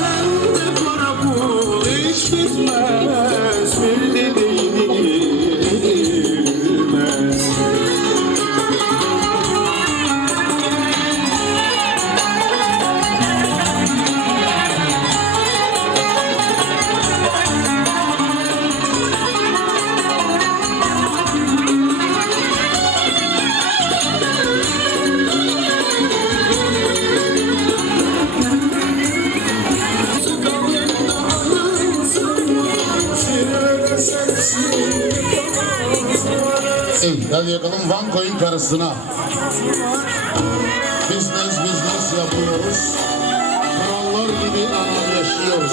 Sen de kara bu iç bitmez karısına. Biznes biznes yapıyoruz. Krallar gibi anam yaşıyoruz.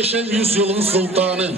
muhteşem yüzyılın sultanı.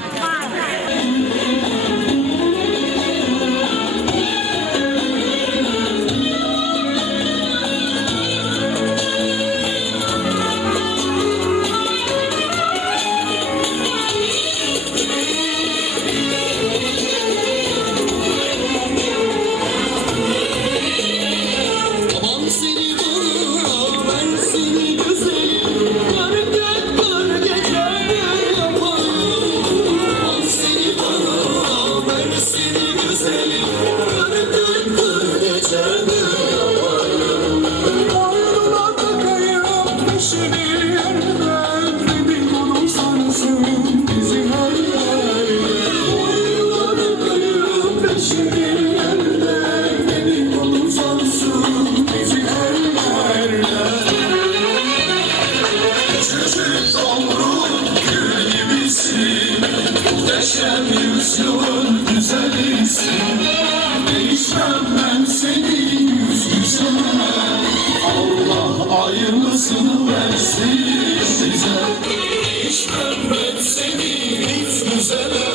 Değişmem ben seni hiç güzele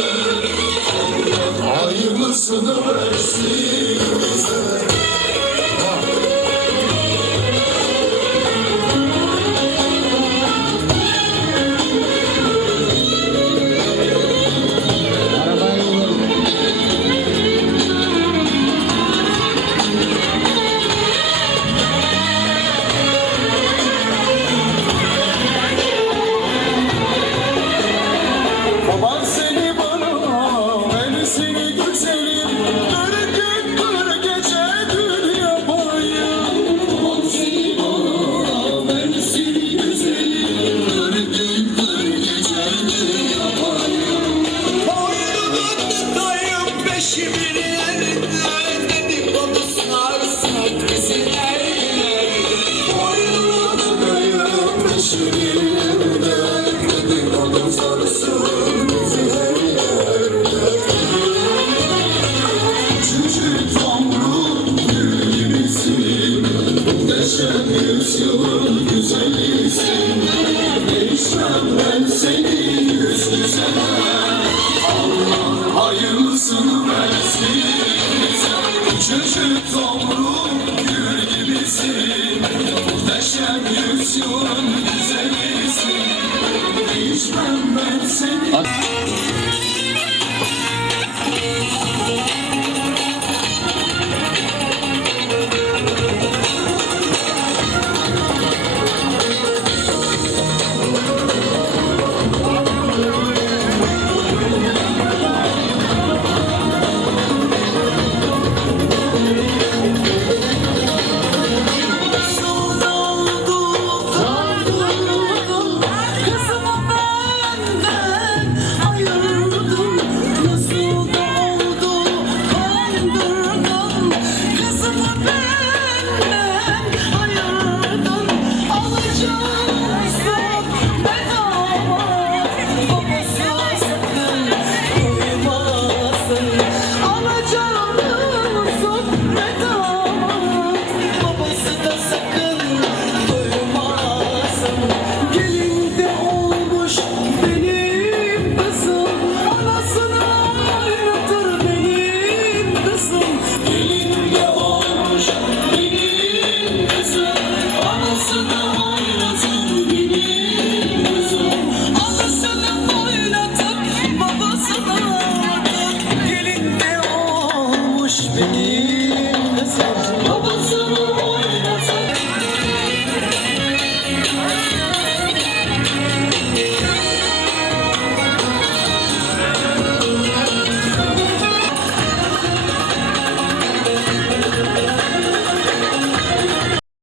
Hayırlısını versin bize Ben seni yüz güzele. Allah hayırlısını versin. Küçük tomruk gül gibisin. Muhteşem yüzyılın güzelisin. Değişmem ben seni بنين أسد